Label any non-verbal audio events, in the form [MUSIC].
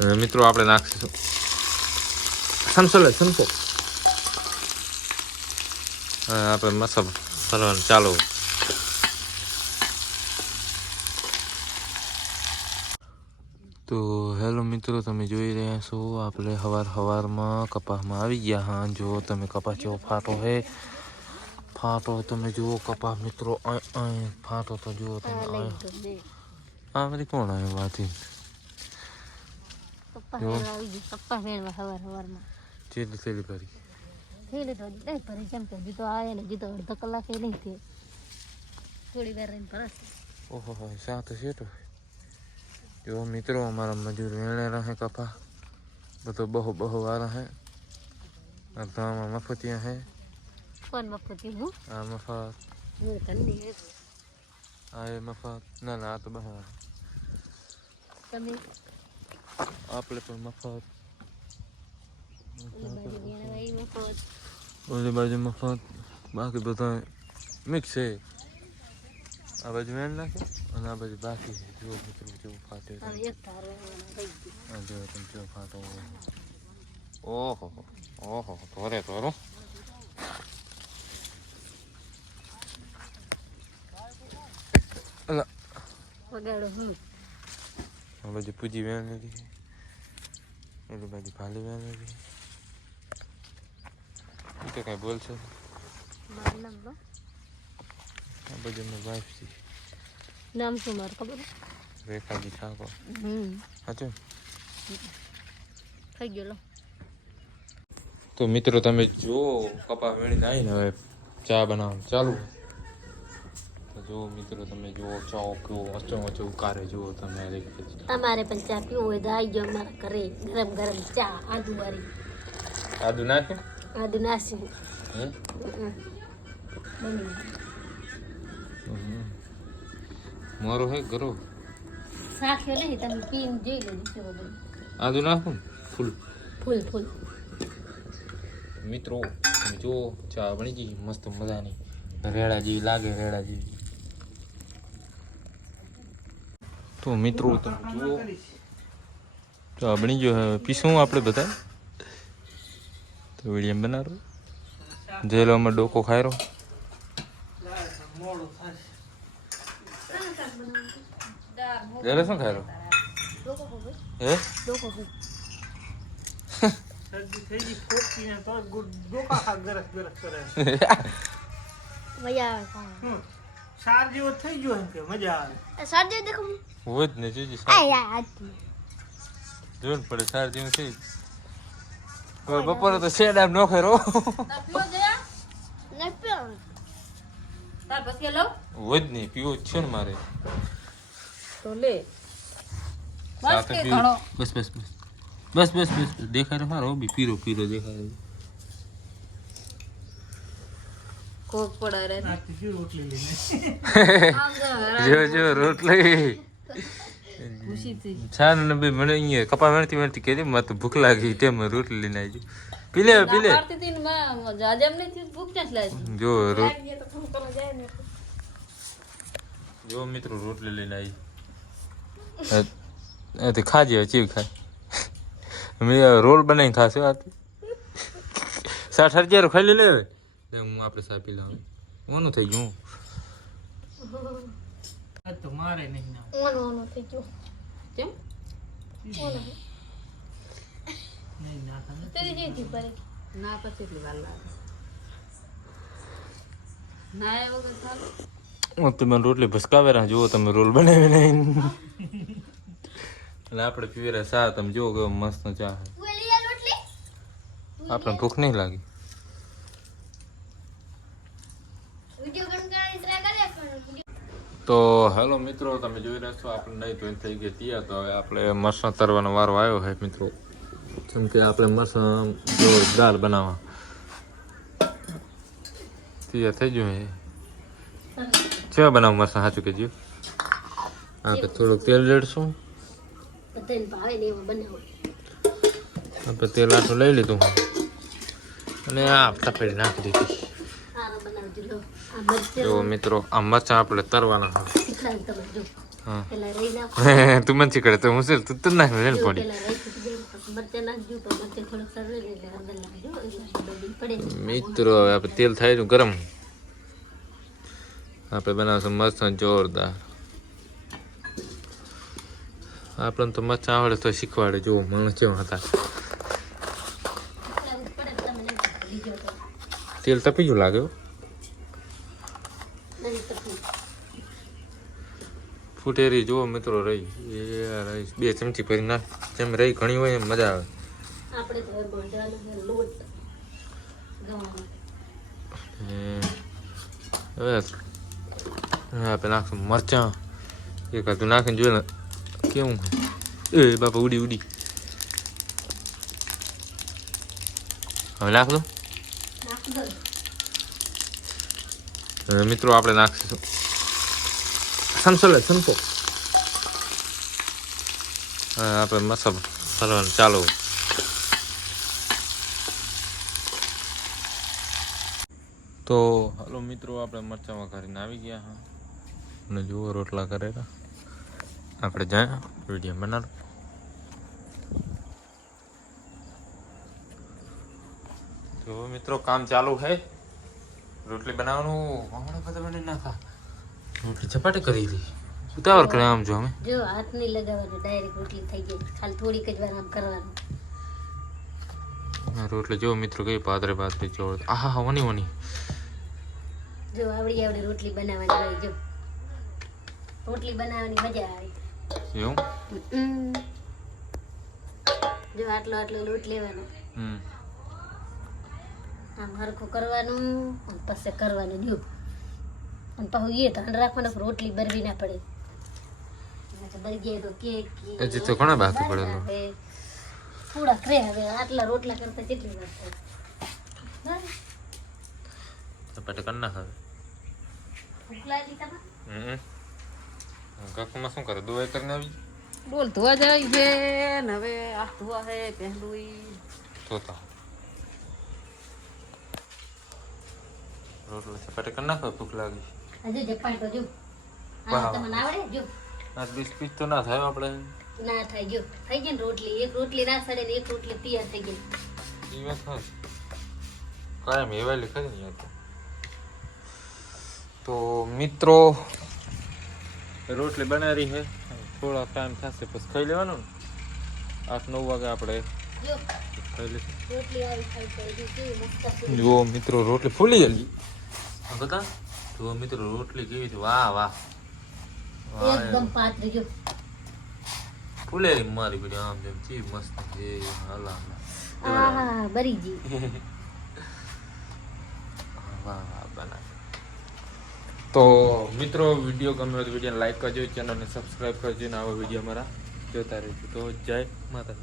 અને મિત્રો, આપણે નાખીશું. સમસો. લે આપણે મસાલો કરવાનું ચાલુ. તો હેલો મિત્રો, તમે જોઈ રહ્યા છો, આપણે હવાર હવારમાં કપાસમાં આવી ગયા હા. જો તમે કપાસ જેવો ફાટો હે, ફાટો તમે જુઓ કપાસ મિત્રો અહીં ફાટો તો જુઓ તમે આ બધી કોણ આવ્યું વાથી? પપ્પા વેણવા આવી ગયું પપ્પા વેણવા સવાર સવારમાં. ચેલી ચેલી કરી થેલી તો નહીં ભરી જેમ કે હજી તો આયા ને હજી તો અડધો કલાક એ નહીં થયો. થોડી વાર રહીને ભરાશે. ઓહો હો શા તો શેઠો? જો મિત્રો અમારા મજૂર વેણે રહે કપા. બધો બહુ બહુ વાર હે અડધામાં મફતિયા હે. કોણ બપોતી હું? આ મફત. હું કંદી આ મફત. ના ના આ તો બહુ તમે આપણે પણ મફત. ઓલી બાજુ મફત. ઓલી બાજુ મફત. બાકી બધા મિક્સ છે. આ બાજુ વેણ નાખે અને આ બાજુ બાકી છે. જુઓ મિત્રો જેવું ફાટે છે હવે એક ધાર વેણવાના થઈ ગયું. આ જો તમે જેવો ફાટો ઓહો ઓહો તોરે તોરો અલા. વગાડો હું આ બધી પૂજી વેણ લીધી એટલી બાજુ ભાલી વેણ લીધી એ તો કઈ બોલશે આ બધું મેં વાઈફ છે નામ શું મારું ખબર રેખાજી ઠાકોર હમ સાચું થઈ ગયો લો તો મિત્રો તમે જુઓ કપા વેણીને આવીને હવે ચા બનાવવાનું ચાલુ જુઓ મિત્રો તમે જુઓ ચા કેવો અચો અચો ઉકારે જુઓ તમે તમારે પણ ચા પીવો હોય તો આવી જાઓ અમારા ઘરે ગરમ ગરમ ચા આદુ વાળી આદુ નાખે? આદુ નાસી હે હમ. મારો હે ગરો સાખ્યો નહીં તમે પીન જોઈ લેજો કેવો બને. આદુ નાખું ફૂલ. ફૂલ ફૂલ. મિત્રો તમે જુઓ ચા બની ગઈ મસ્ત મજાની. રેડા જેવી લાગે રેડા જેવી તો મિત્રો તમે જુઓ. આ બની ગયો હવે પીશું આપણે બધા. તો વીડિયો બનાવો. જેલોમાં ડોકો ખાયરો. જેલો શું ખાયરો? હે? ડોકો તો મજા [LAUGHS] આવે. સાર જેવો થઈ ગયો એમ કે મજા આવે. સાજે દેખો હોય જ ને જોજે સાર. જોન પડે સાર જેવું થઈ હવે બપોરે તો શેડામ નોખે રહો ને પ્યો હોય જ નહીં પીવો છે ને મારે. તો લે. પીવું. બસ બસ બસ બસ. બસ બસ બસ. દેખાય રહ્યો હારો બી. પીરો પીરો દેખાય. કોક પડા રે જો જો રોટલી. છાન ને બે મને અહીંયા. કપા વેણતી વેણતી કીધી મને તો ભૂખ લાગી તેમ રોટલી લઈને આવી પી લે પી લે પાડતી હતી ને માં જાજમ ને થી ભૂખ ક્યાં લાગી? જો તો જો મિત્રો રોટલી લઈને આવી. એ ખાજે ચીવ ખાય? મેં રોલ બનાવીને ખાશે આ સાઠ હજાર ખાઈ. લે હું આપણે સા પી લઉં ઓનું થઈ ગયું. આ તો મારે નહીં ના. ઓનો ઓનો થઈ ગયો. કેમ? નહીં નાખા તેરી જે થી પર ના પછી થી વાર લાગે. ના એવો તો ચાલો હું તમે રોટલી ભસકાવે રહ્યા જુઓ તમે રોલ બનાવી નહીં એટલે આપણે પીવે રહ્યા સા તમે જુઓ કેવો મસ્ત ચા આપણે ભૂખ નહીં લાગી. તો હેલો મિત્રો તમે જોઈ રહ્યા છો આપણે નહીં ધોઈને થઈ ગઈ તૈયાર તો હવે આપણે મરસાં તરવાનો વારો આવ્યો છે મિત્રો. જેમ કે આપણે મરસાં જોરદાર બનાવવા. તૈયાર થઈ ગયું છે. કેવા બનાવ મરસાં સાચું કહેજો. આપણે થોડુંક તેલ રેડશું. આપણે તેલ આટલું લઈ લીધું. અને આ તપેલી નાખી દીધી સારો બનાવજો લો આ મરચાં જો મિત્રો આ મરચાં આપણે તરવાના હા. [LAUGHS] તું મને શીખડે તો હું છે તું તો નાખ પડી. મિત્રો હવે આપણે તેલ થાય છે ગરમ. આપણે બનાવશું મરચાં જોરદાર. આપણને તો મરચાં આવડે તો શીખવાડે જુઓ માણસ કેવા હતા. તેલ તપી ગયું લાગે હો. નહીં તકલીફ ફૂટેરી જુઓ મિત્રો રહી. એ રહી. બે ચમચી ભરી નાખ. જેમ રહી ઘણી હોય એમ મજા આવે. આપણે હવે આપણે નાખશું મરચાં. એક હતું નાખીને ને કેવું એ બાપા ઉડી ઉડી. હવે નાખ દો. મિત્રો આપણે નાખીશું. સમસો લે સમસો આપણે મસાલો કરવાનું ચાલુ તો હાલો મિત્રો આપણે મરચાંમાં કરીને આવી ગયા હા અને જુઓ રોટલા કરેલા આપણે જાય વીડિયો બનાવો તો મિત્રો કામ ચાલુ છે રોટલી બનાવવાનું બધા બની નાખા રોટલી ચપાટી કરી હતી ઉતાવળ કરે આમ જો અમે. જો હાથ નહીં લગાવવાનો ડાયરેક્ટ રોટલી થઈ ગઈ ખાલી થોડીક જ વાર આમ કરવાનું. રોટલી જો મિત્રો કઈ પાતરે પાતરે જો આહા હા વની વની જો આવડી આવડી રોટલી બનાવવાની હોય જો. રોટલી બનાવવાની મજા આવે. એવું? જો આટલો આટલો લોટ લેવાનો. હમ. આમ હરખું કરવાનું પછી કરવાનું જો. અને પાછું એ ધન રાખવાનો રોટલી બરવી ના પડે. નહીંતર બરી જાય તો કે કે હજી તો ઘણા બાકી પડેલો. હવે આટલા રોટલા કરતા કેટલી વાર? ચપાટી કરી નાખ હવે. ભૂખ લાગી તમારે? હમ. કાકુમાં શું કરે? દોવાઈ કરીને આવી ડોલ ધોવા જાય છે ને હવે આ ધોવા છે પહેલું ધોતા રોટલા ચપાટી કરી નાખો ભૂખ લાગી હજુ તો જો. આ તમને આવડે? જો. આ બિસ્કિટ તો ના થાય આપણે. ના થાય જો. થઈ ગઈ ને રોટલી. એક રોટલી ના સડે ને એક રોટલી તૈયાર થઈ ગઈ. એ વાત હા કાયમ એવાયેલી ખરી ને યાર તો. મિત્રો રોટલી બનાવી છે થોડા ટાઈમ થશે પછી ખાઈ લેવાનું ને. આઠ નવ વાગે આપણે જો. ખાઈ લઈશું. જુઓ મિત્રો રોટલી ફૂલી ગયેલી. બધા? જુઓ મિત્રો રોટલી કેવી છે? વાહ વાહ. એકદમ પાતળી જો. ફૂલેલી મારી બેટી આમ જેમ ચી મસ્ત છે હાલા આહા બરી જી [LAUGHS] વાહ વાહ બના તો મિત્રો વીડિયો ગમ્યો તો વીડિયો લાઈક કરજો ચેનલને સબસ્ક્રાઈબ કરજો ને આવા વીડિયો અમારા જોતા રહેજો. તો જય માતા